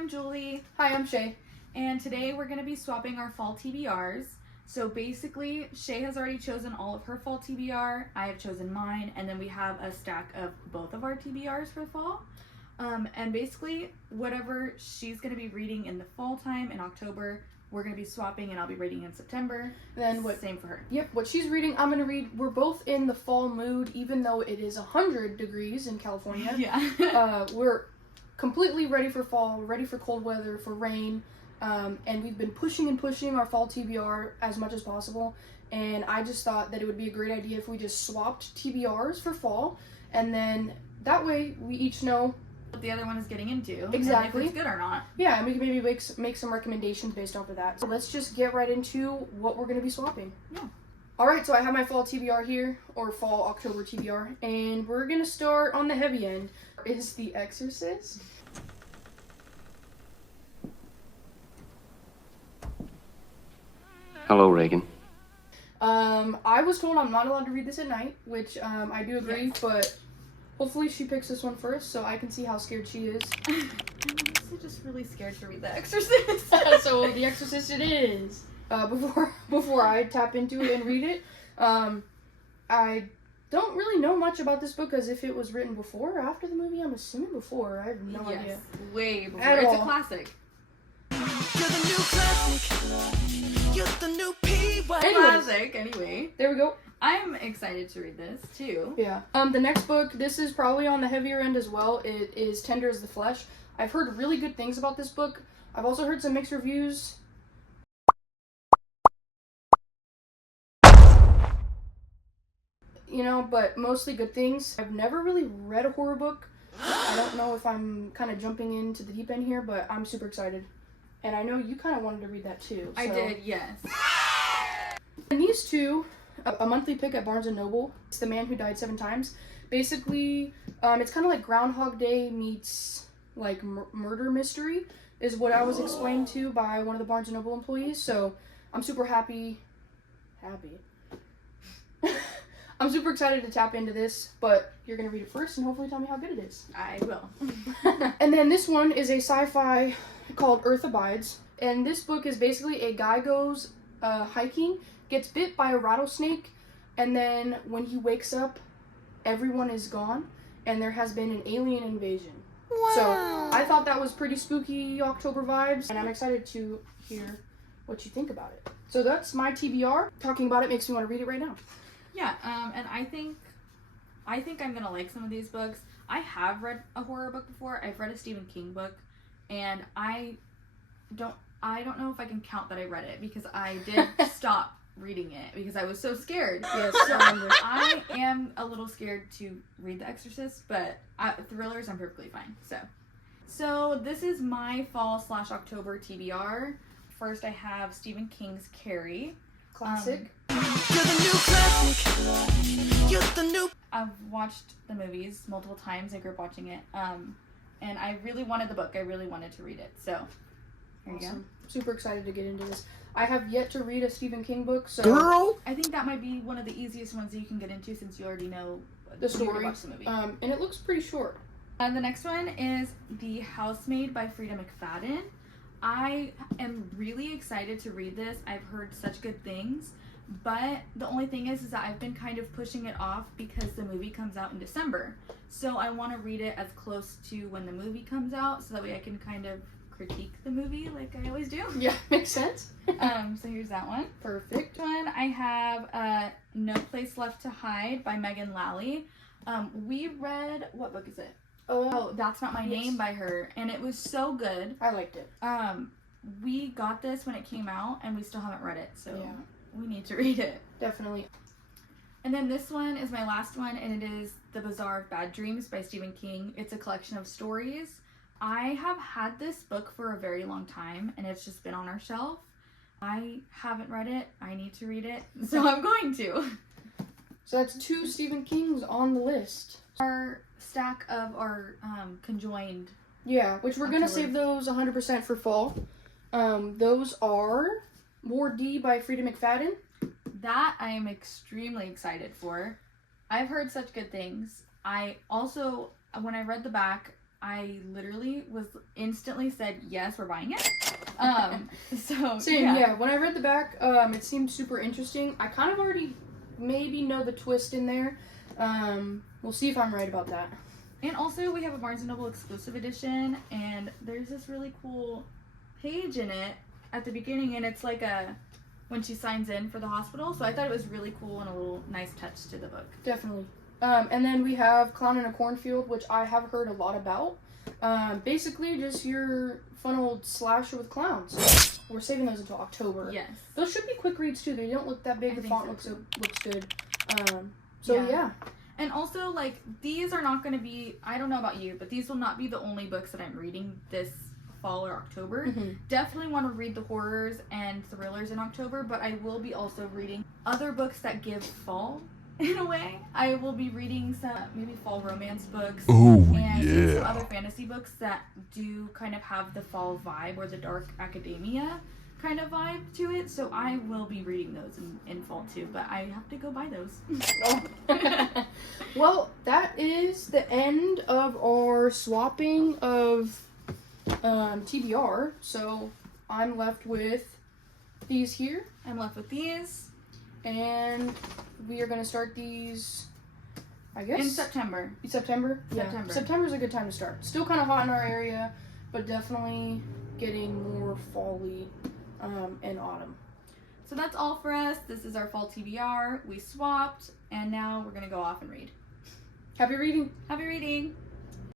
I'm Julie. Hi, I'm Shay. And today we're going to be swapping our fall TBRs. So basically, Shay has already chosen all of her fall TBR. I have chosen mine. And then we have a stack of both of our TBRs for fall. And basically, whatever she's going to be reading in the fall time in October, we're going to be swapping, and I'll be reading in September. Then Same for her. Yep, what she's reading, I'm going to read. We're both in the fall mood, even though it is 100 degrees in California. Yeah. We're completely ready for fall, ready for cold weather, for rain. And we've been pushing our fall TBR as much as possible. And I just thought that it would be a great idea if we just swapped TBRs for fall. And then that way we each know what the other one is getting into. Exactly. And if it's good or not. Yeah, and we can maybe make some recommendations based off of that. So let's just get right into what we're going to be swapping. Yeah. Alright, so I have my fall TBR here, or fall October TBR, and we're going to start on the heavy end. Is The Exorcist. Hello, Reagan. I was told I'm not allowed to read this at night, which I do agree, Yes. but hopefully she picks this one first so I can see how scared she is. I'm honestly just really scared to read The Exorcist. So The Exorcist it is. Before I tap into it and read it, I don't really know much about this book, as if it was written before or after the movie. I'm assuming before. I have no idea. Way before. At It's all. a classic. You're the new classic. You're the new P-Word. Anyways. Classic, anyway. There we go. I'm excited to read this, too. Yeah. The next book, this is probably on the heavier end as well. It is Tender as the Flesh. I've heard really good things about this book. I've also heard some mixed reviews. You know, but mostly good things. I've never really read a horror book. I don't know if I'm kind of jumping into the deep end here, but I'm super excited. And I know you kind of wanted to read that too. I so. did, yes. And these two, a monthly pick at Barnes & Noble. It's The Man Who Died 7 Times. Basically, it's kind of like Groundhog Day meets like murder mystery, is what I was explained to by one of the Barnes & Noble employees. So I'm super happy. I'm super excited to tap into this, but you're going to read it first and hopefully tell me how good it is. I will. And then this one is a sci-fi called Earth Abides. And this book is basically a guy goes hiking, gets bit by a rattlesnake, and then when he wakes up, everyone is gone, and there has been an alien invasion. Wow. So I thought that was pretty spooky October vibes, and I'm excited to hear what you think about it. So that's my TBR. Talking about it makes me want to read it right now. Yeah, and I think I'm gonna like some of these books. I have read a horror book before. I've read a Stephen King book, and I don't know if I can count that I read it, because I did stop reading it because I was so scared. Yes, So I am a little scared to read The Exorcist, but thrillers I'm perfectly fine. So this is my fall/October TBR. First, I have Stephen King's Carrie. Classic. You're the new classic. You're the new. I've watched the movies multiple times. I grew up watching it. And I really wanted the book. I really wanted to read it. So, here you go. Super excited to get into this. I have yet to read a Stephen King book, so Girl. I think that might be one of the easiest ones that you can get into, since you already know the you already story. watched the movie. And it looks pretty short. And the next one is The Housemaid by Frida McFadden. I am really excited to read this. I've heard such good things, but the only thing is that I've been kind of pushing it off because the movie comes out in December. So I want to read it as close to when the movie comes out, so that way I can kind of critique the movie like I always do. Yeah, makes sense. So here's that one. Perfect. One, I have No Place Left to Hide by Megan Lally. We read, what book is it? Oh, That's Not My Yes. Name by her, and it was so good. I liked it. We got this when it came out, and we still haven't read it, so Yeah. we need to read it. Definitely. And then this one is my last one, and it is The Bazaar of Bad Dreams by Stephen King. It's a collection of stories. I have had this book for a very long time, and it's just been on our shelf. I haven't read it. I need to read it, so I'm going to. So that's 2 Stephen Kings on the list. Our stack of our conjoined. Yeah, which we're going to October. save those 100% for fall. Those are War D by Frida McFadden. That I am extremely excited for. I've heard such good things. I also, when I read the back, I literally was instantly said, yes, we're buying it. So Same, yeah. When I read the back, it seemed super interesting. I kind of already maybe know the twist in there. We'll see if I'm right about that. And also, we have a Barnes & Noble exclusive edition, and there's this really cool page in it at the beginning, and it's like when she signs in for the hospital. So I thought it was really cool and a little nice touch to the book. Definitely. And then we have Clown in a Cornfield, which I have heard a lot about. Basically, just your fun old slasher with clowns. We're saving those until October. Yes. Those should be quick reads too. They don't look that big. I The think font so, looks good. So yeah. And also, like, these are not going to be, I don't know about you, but these will not be the only books that I'm reading this fall or October. Mm-hmm. Definitely want to read the horrors and thrillers in October, but I will be also reading other books that give fall in a way. I will be reading some maybe fall romance books and some other fantasy books that do kind of have the fall vibe or the dark academia kind of vibe to it. So I will be reading those in fall too, but I have to go buy those. Well, that is the end of our swapping of TBR. So I'm left with these here. I'm left with these. And we are going to start these, I guess, in September. September? Yeah. September. September's a good time to start. Still kind of hot in our area, but definitely getting more fall-y in autumn. So that's all for us. This is our fall TBR. We swapped, and now we're going to go off and read. Happy reading! Happy reading!